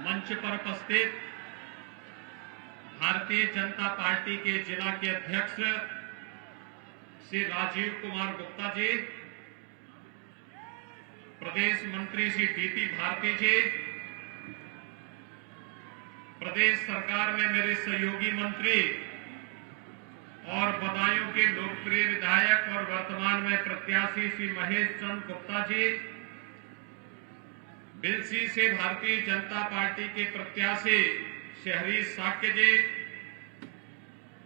मंच पर उपस्थित भारतीय जनता पार्टी के जिला के अध्यक्ष श्री राजीव कुमार गुप्ता जी, प्रदेश मंत्री श्री डीपी भारती जी, प्रदेश सरकार में मेरे सहयोगी मंत्री और बदायूं के लोकप्रिय विधायक और वर्तमान में प्रत्याशी श्री महेश चंद गुप्ता जी, बिलसी से भारतीय जनता पार्टी के प्रत्याशी श्री हरीश साक्य जी,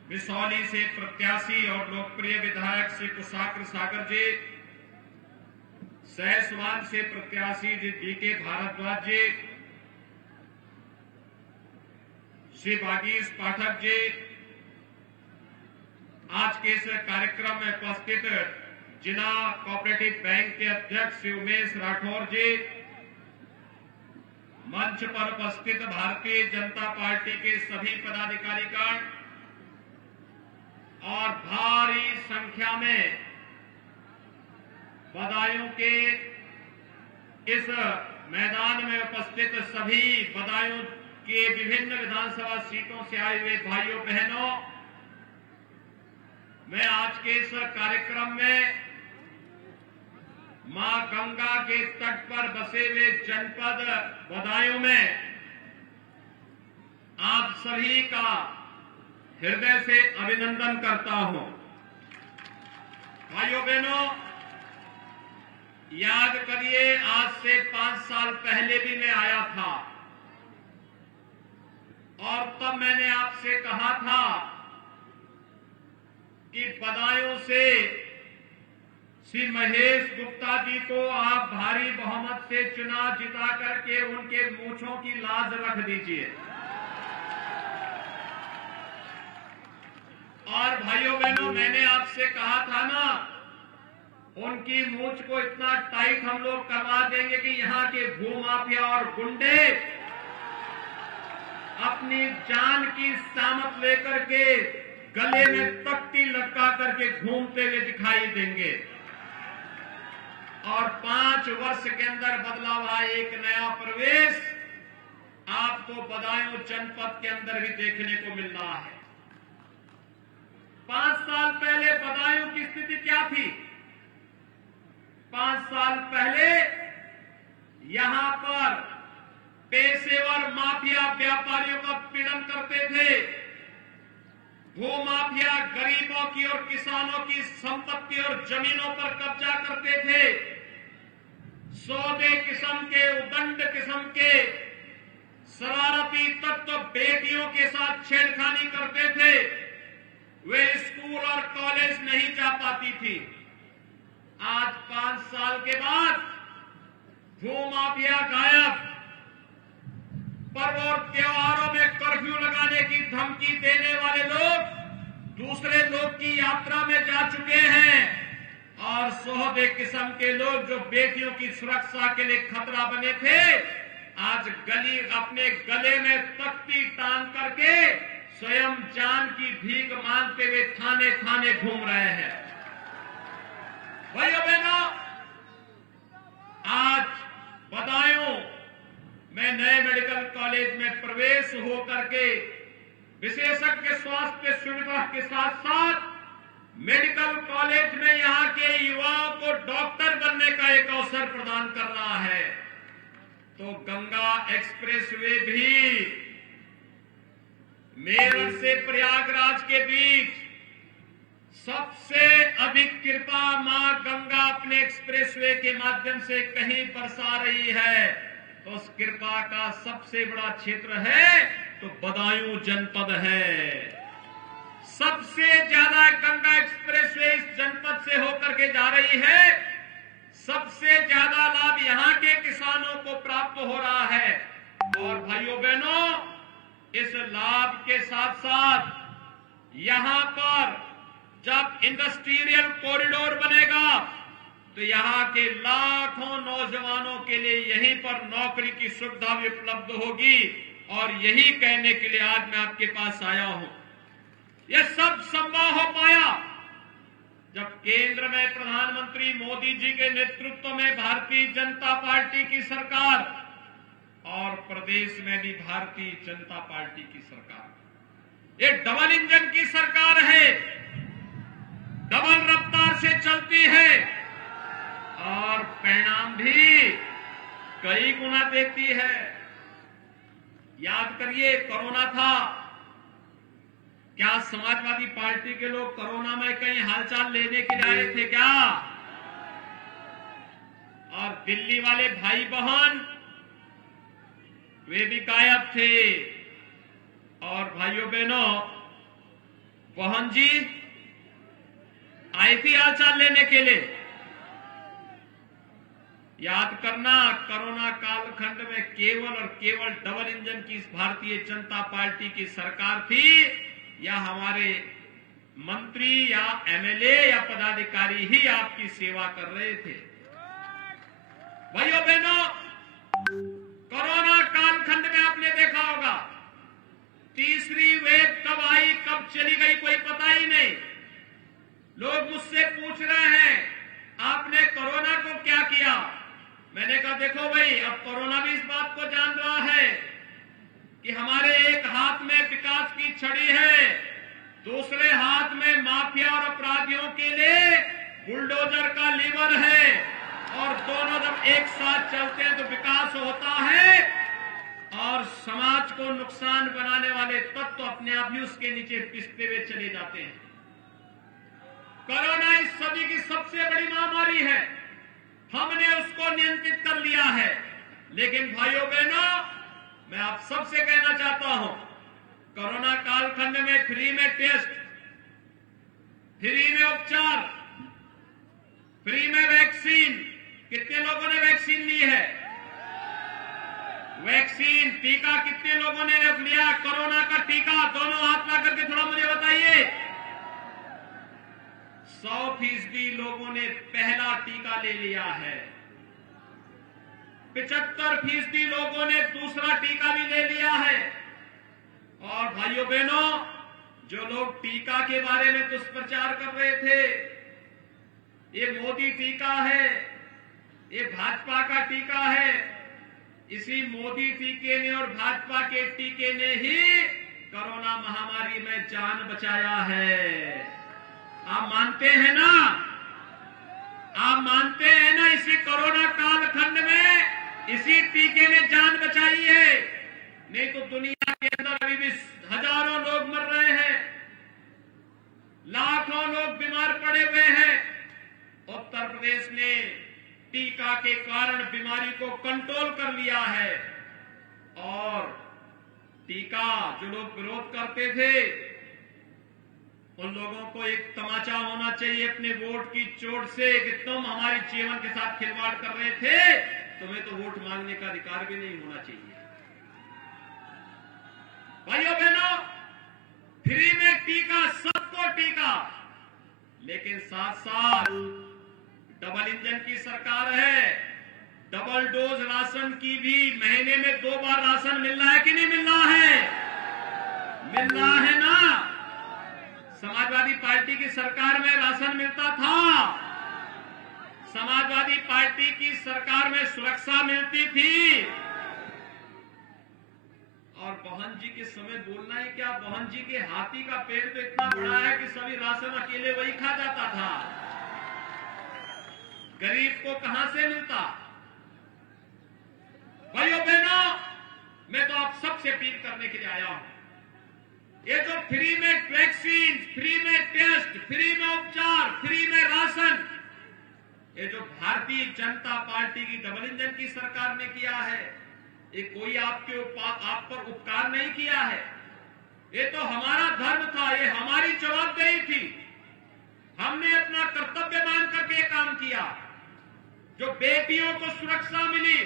बिसौली से प्रत्याशी और लोकप्रिय विधायक श्री कुशाग्र सागर जी, सहसवान से प्रत्याशी श्री डीके भारद्वाज जी, श्री बागीश पाठक जी, आज के इस कार्यक्रम में उपस्थित जिला कोऑपरेटिव बैंक के अध्यक्ष श्री उमेश राठौर जी, मंच पर उपस्थित भारतीय जनता पार्टी के सभी पदाधिकारीगण और भारी संख्या में बदायूं के इस मैदान में उपस्थित सभी बदायूं के विभिन्न विधानसभा सीटों से आए हुए भाइयों बहनों, मैं आज के इस कार्यक्रम में मां गंगा के तट पर बसे हुए जनपद बदायूं में आप सभी का हृदय से अभिनंदन करता हूं। भाइयों बहनों, याद करिए, आज से 5 साल पहले भी मैं आया था और तब मैंने आपसे कहा था कि बदायूं से श्री महेश गुप्ता जी को आप भारी बहुमत से चुनाव जिता करके उनके मूंछों की लाज रख दीजिए। और भाइयों बहनों, मैंने आपसे कहा था ना, उनकी मूंछ को इतना टाइट हम लोग करवा देंगे कि यहां के भूमाफिया और गुंडे अपनी जान की सामत लेकर के गले में तख्ती लटका करके घूमते हुए दिखाई देंगे। और 5 वर्ष के अंदर बदला हुआ एक नया प्रवेश आपको बदायूं जनपद के अंदर भी देखने को मिल रहा है। 5 साल पहले बदायूं की स्थिति क्या थी? 5 साल पहले यहां पर पेशेवर माफिया व्यापारियों का पीड़न करते थे। भूमाफिया गरीबों की और किसानों की संपत्ति और जमीनों पर कब्जा करते थे। सौदे किस्म के, उदंड किस्म के शरारती तत्व बेटियों के साथ छेड़खानी करते थे। वे स्कूल और कॉलेज नहीं जा पाती थी। आज 5 साल के बाद भूमाफिया गायब। पर्व और त्योहारों में कर्फ्यू लगाने की धमकी देने वाले लोग दूसरे लोग की यात्रा में जा चुके हैं और सौदे किस्म के लोग जो बेटियों की सुरक्षा के लिए खतरा बने थे, आज अपने गले में तख्ती टांग करके स्वयं जान की भीख मांगते हुए थाने थाने घूम रहे हैं। भाइयों बहनों, आज बदायूं में नए मेडिकल कॉलेज में प्रवेश होकर के विशेषज्ञ स्वास्थ्य सुविधा के साथ साथ मेडिकल कॉलेज में यहां के युवाओं को डॉक्टर बनने का एक अवसर प्रदान कर रहा है। तो गंगा एक्सप्रेसवे भी मेरठ से प्रयागराज के बीच सबसे अधिक कृपा मां गंगा अपने एक्सप्रेसवे के माध्यम से कहीं बरसा रही है। तो उस कृपा का सबसे बड़ा क्षेत्र है तो बदायूं जनपद है। सबसे ज्यादा गंगा एक्सप्रेसवे इस जनपद से होकर के जा रही है। सबसे ज्यादा लाभ यहां के किसानों को प्राप्त हो रहा है। और भाइयों बहनों, इस लाभ के साथ साथ यहां पर जब इंडस्ट्रियल कॉरिडोर बनेगा तो यहां के लाखों नौजवानों के लिए यहीं पर नौकरी की सुविधा भी उपलब्ध होगी। और यही कहने के लिए आज मैं आपके पास आया हूं। यह सब संभव हो पाया जब केंद्र में प्रधानमंत्री मोदी जी के नेतृत्व में भारतीय जनता पार्टी की सरकार और प्रदेश में भी भारतीय जनता पार्टी की सरकार। ये डबल इंजन की सरकार है, डबल रफ्तार से चलती है और परिणाम भी कई गुना देती है। याद करिए, कोरोना था, क्या समाजवादी पार्टी के लोग कोरोना में कहीं हालचाल लेने के लिए आए थे क्या? और दिल्ली वाले भाई बहन वे भी गायब थे। और भाइयों बहनों, बहन जी आई थी हालचाल लेने के लिए। याद करना, कोरोना कालखंड में केवल और केवल डबल इंजन की भारतीय जनता पार्टी की सरकार थी, या हमारे मंत्री या एमएलए या पदाधिकारी ही आपकी सेवा कर रहे थे। भाइयों बहनों, कोरोना कालखंड में आपने देखा होगा, तीसरी वेव कब आई कब चली गई कोई पता ही नहीं। लोग मुझसे पूछ रहे हैं आपने कोरोना को क्या किया। मैंने कहा देखो भाई, अब कोरोना भी इस बात को जान रहा है कि हमारे एक हाथ में विकास की छड़ी है, दूसरे हाथ में माफिया और अपराधियों के लिए बुलडोजर का लीवर है, और दोनों जब एक साथ चलते हैं तो विकास होता है और समाज को नुकसान बनाने वाले तत्व तो अपने आप ही उसके नीचे पिसते हुए चले जाते हैं। कोरोना इस सदी की सबसे बड़ी महामारी है, हमने उसको नियंत्रित कर लिया है। लेकिन भाइयों बहनों, मैं आप सबसे कहना चाहता हूं, कोरोना कालखंड में फ्री में टेस्ट, फ्री में उपचार, फ्री में वैक्सीन। कितने लोगों ने वैक्सीन ली है? वैक्सीन टीका कितने लोगों ने लिया? कोरोना का टीका दोनों हाथ ला करके थोड़ा मुझे बताइए। 100% लोगों ने पहला टीका ले लिया है, 75% लोगों ने दूसरा टीका भी ले लिया है। और भाइयों बहनों, जो लोग टीका के बारे में दुष्प्रचार कर रहे थे, ये मोदी टीका है, ये भाजपा का टीका है, इसी मोदी टीके ने और भाजपा के टीके ने ही कोरोना महामारी में जान बचाया है। आप मानते हैं ना? आप मानते हैं ना? इसी कोरोना कालखंड में इसी टीके ने जान बचाई है। नहीं तो दुनिया के अंदर अभी भी हजारों लोग मर रहे हैं, लाखों लोग बीमार पड़े हुए हैं। उत्तर प्रदेश ने टीका के कारण बीमारी को कंट्रोल कर लिया है। और टीका जो लोग विरोध करते थे, उन लोगों को एक तमाचा होना चाहिए अपने वोट की चोट से कि तुम हमारे जीवन के साथ खिलवाड़ कर रहे थे, तुम्हें तो वोट मांगने का अधिकार भी नहीं होना चाहिए। भाइयों बहनों, फ्री में टीका, सबको टीका, लेकिन साथ साथ डबल इंजन की सरकार है, डबल डोज राशन की भी महीने में 2 बार राशन मिल रहा है कि नहीं मिल रहा है? मिल रहा है ना? समाजवादी पार्टी की सरकार में राशन मिलता था, समाजवादी पार्टी की सरकार में सुरक्षा मिलती थी। और बहन जी के समय बोलना ही क्या, बहन जी के हाथी का पेड़ तो इतना बड़ा है कि सभी राशन अकेले वही खा जाता था, गरीब को कहां से मिलता? भाइयों बहनों, मैं तो आप सबसे अपील करने के लिए आया हूं, ये जो फ्री में वैक्सीन, फ्री में टेस्ट, फ्री में उपचार, फ्री में राशन, ये जो भारतीय जनता पार्टी की डबल इंजन की सरकार ने किया है, ये कोई आप पर उपकार नहीं किया है। ये तो हमारा धर्म था, ये हमारी जवाबदेही थी। हमने अपना कर्तव्य मान करके ये काम किया। जो बेटियों को सुरक्षा मिली,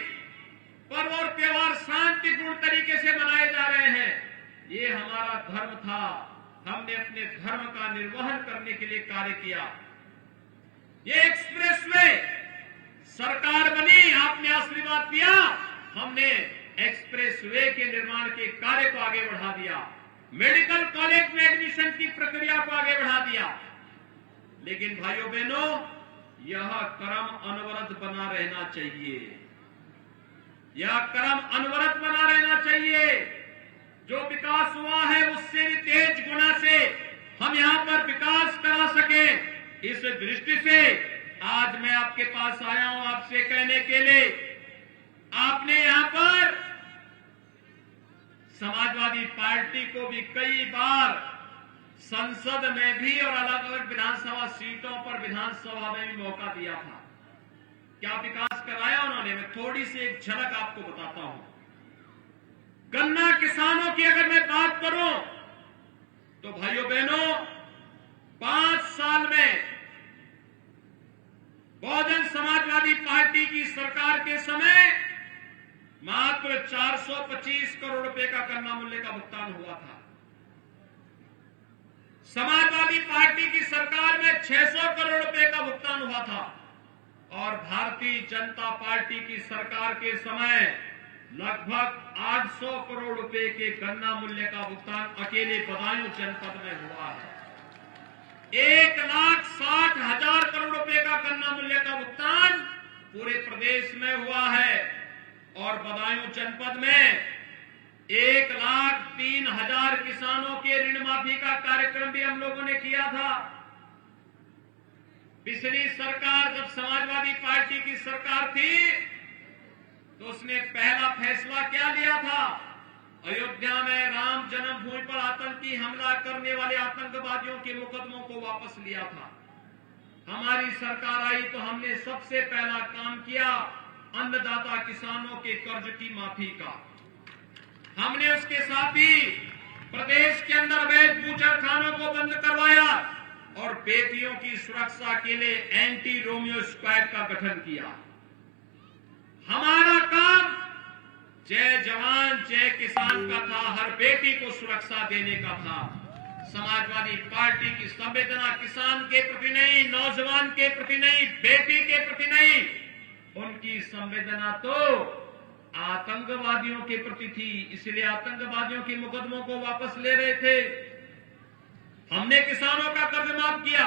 पर्व और त्योहार शांतिपूर्ण तरीके से मनाए जा रहे हैं, ये हमारा धर्म था। हमने अपने धर्म का निर्वहन करने के लिए कार्य किया। ये एक्सप्रेसवे सरकार बनी, आपने आशीर्वाद दिया, हमने एक्सप्रेसवे के निर्माण के कार्य को आगे बढ़ा दिया, मेडिकल कॉलेज में एडमिशन की प्रक्रिया को आगे बढ़ा दिया। लेकिन भाइयों बहनों, यह क्रम अनवरत बना रहना चाहिए। यह क्रम अनवरत बना रहना चाहिए। जो विकास हुआ है उससे भी तेज गुना से हम यहां पर विकास करा सके, इस दृष्टि से आज मैं आपके पास आया हूं आपसे कहने के लिए। आपने यहां पर समाजवादी पार्टी को भी कई बार संसद में भी और अलग अलग विधानसभा सीटों पर विधानसभा में भी मौका दिया था। क्या विकास कराया उन्होंने? मैं थोड़ी सी एक झलक आपको बताता हूं। गन्ना किसानों की अगर मैं बात करूं तो भाइयों बहनों, 5 साल में बहुजन समाजवादी पार्टी की सरकार के समय मात्र 425 करोड़ रुपए का गन्ना मूल्य का भुगतान हुआ था। समाजवादी पार्टी की सरकार में 600 करोड़ रुपए का भुगतान हुआ था और भारतीय जनता पार्टी की सरकार के समय लगभग 800 करोड़ रुपए के गन्ना मूल्य का भुगतान अकेले बदायूं जनपद में हुआ है। 1,60,000 करोड़ रुपए का गन्ना मूल्य का भुगतान पूरे प्रदेश में हुआ है और बदायूं जनपद में 1,03,000 किसानों के ऋण माफी का कार्यक्रम भी हम लोगों ने किया था। पिछली सरकार, जब समाजवादी पार्टी की सरकार थी, तो उसने पहला फैसला क्या लिया था? अयोध्या में राम जन्मभूमि पर आतंकी हमला करने वाले आतंकवादियों के मुकदमों को वापस लिया था। हमारी सरकार आई तो हमने सबसे पहला काम किया अन्नदाता किसानों के कर्ज की माफी का। हमने उसके साथ ही प्रदेश के अंदर अवैध बूचड़खानों को बंद करवाया और बेटियों की सुरक्षा के लिए एंटी रोमियो स्क्वाड का गठन किया। हमारा काम जय जवान जय किसान का था, हर बेटी को सुरक्षा देने का था। समाजवादी पार्टी की संवेदना किसान के प्रति नहीं, नौजवान के प्रति नहीं, बेटी के प्रति नहीं, उनकी संवेदना तो आतंकवादियों के प्रति थी। इसलिए आतंकवादियों के मुकदमों को वापस ले रहे थे। हमने किसानों का कर्ज माफ किया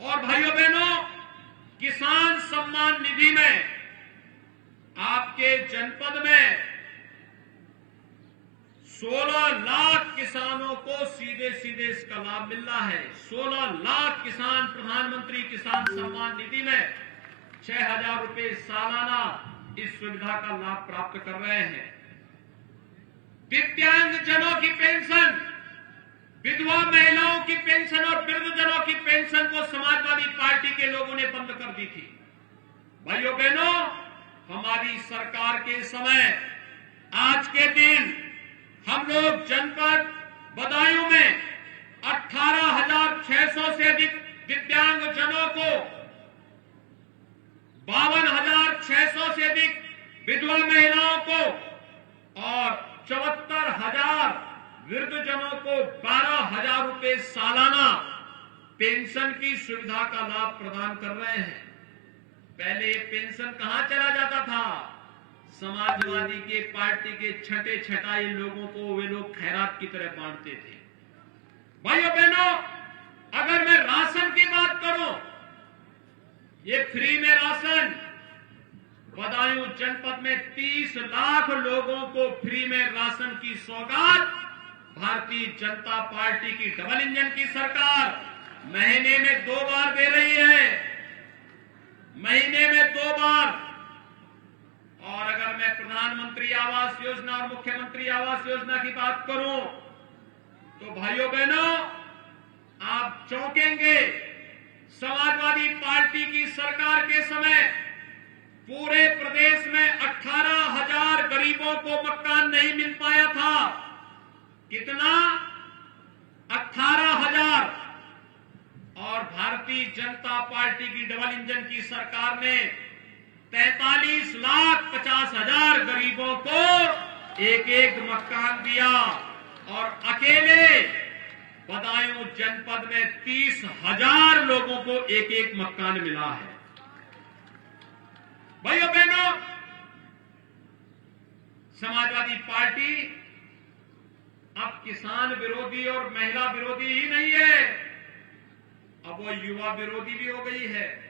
और भाइयों बहनों, किसान सम्मान निधि में आपके जनपद में 16 लाख किसानों को सीधे सीधे इसका लाभ मिल रहा है। 16 लाख किसान प्रधानमंत्री किसान सम्मान निधि में 6,000 रुपए सालाना इस सुविधा का लाभ प्राप्त कर रहे हैं। दिव्यांगजनों की पेंशन, विधवा महिलाओं की पेंशन और वृद्धजनों की पेंशन को समाजवादी पार्टी के लोगों ने बंद कर दी थी। भाइयों बहनों, हमारी सरकार के समय आज के दिन हम लोग जनपद बदायूं में 18,600 से अधिक दिव्यांगजनों को, 52,600 से अधिक विधवा महिलाओं को और 74,000 वृद्धजनों को 12,000 रुपए सालाना पेंशन की सुविधा का लाभ प्रदान कर रहे हैं। पहले ये पेंशन कहां चला जाता था? समाजवादी के पार्टी के छठे छटाई लोगों को वे लोग खैरात की तरह बांटते थे। भाइयों बहनों, अगर मैं राशन की बात करूं, ये फ्री में राशन बदायूं जनपद में 30 लाख लोगों को फ्री में राशन की सौगात भारतीय जनता पार्टी की डबल इंजन की सरकार महीने में 2 बार दे रही है। महीने में 2 बार। और अगर मैं प्रधानमंत्री आवास योजना और मुख्यमंत्री आवास योजना की बात करूं तो भाइयों बहनों, आप चौंकेंगे। समाजवादी पार्टी की सरकार के समय पूरे प्रदेश में 18,000 गरीबों को मकान नहीं मिल पाया था। कितना? 18,000। और भारतीय जनता पार्टी की डबल इंजन की सरकार ने 43,50,000 गरीबों को एक एक मकान दिया और अकेले बदायूं जनपद में 30,000 लोगों को एक एक मकान मिला है। भाइयों बहनों, समाजवादी पार्टी अब किसान विरोधी और महिला विरोधी ही नहीं है, अब वो युवा विरोधी भी हो गई है।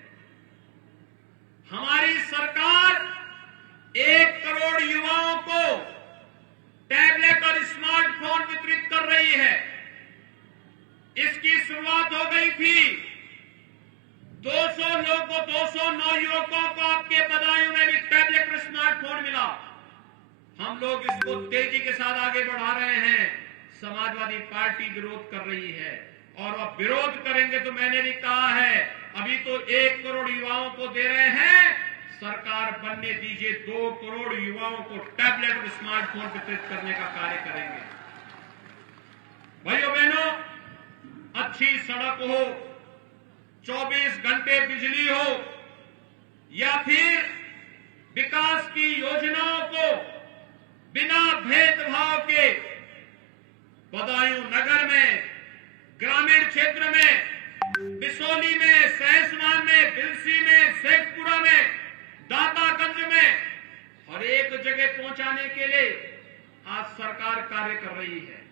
हमारी सरकार 1 करोड़ युवाओं को टैबलेट और स्मार्टफोन वितरित कर रही है। इसकी शुरुआत हो गई थी। 200 नौयुवकों को आपके बदायूं में भी टैबलेट और स्मार्टफोन मिला। हम लोग इसको तेजी के साथ आगे बढ़ा रहे हैं। समाजवादी पार्टी विरोध कर रही है और अब विरोध करेंगे तो मैंने भी कहा है, अभी तो 1 करोड़ युवाओं को दे रहे हैं, सरकार बनने दीजिए 2 करोड़ युवाओं को टैबलेट और स्मार्टफोन वितरित करने का कार्य करेंगे। भाइयों बहनों, अच्छी सड़क हो, 24 घंटे बिजली हो या फिर विकास की योजनाओं को बिना भेदभाव के बदायूं नगर में, ग्रामीण क्षेत्र में, बिसौली में, सहसवान में, बिलसी में, शेखपुरा में, दातागंज में हर एक जगह पहुंचाने के लिए आज सरकार कार्य कर रही है।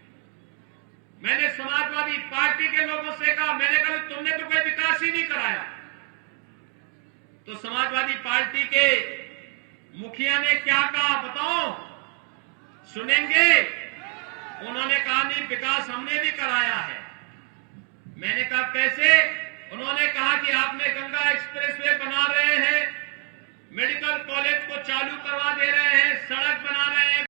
मैंने समाजवादी पार्टी के लोगों से कहा, मैंने कहा तुमने तो कोई विकास ही नहीं कराया। तो समाजवादी पार्टी के मुखिया ने क्या कहा बताओ, सुनेंगे? उन्होंने कहा नहीं, विकास हमने भी कराया है। मैंने कहा कैसे? उन्होंने कहा कि आपने गंगा एक्सप्रेसवे बना रहे हैं, मेडिकल कॉलेज को चालू करवा दे रहे हैं, सड़क बना रहे हैं,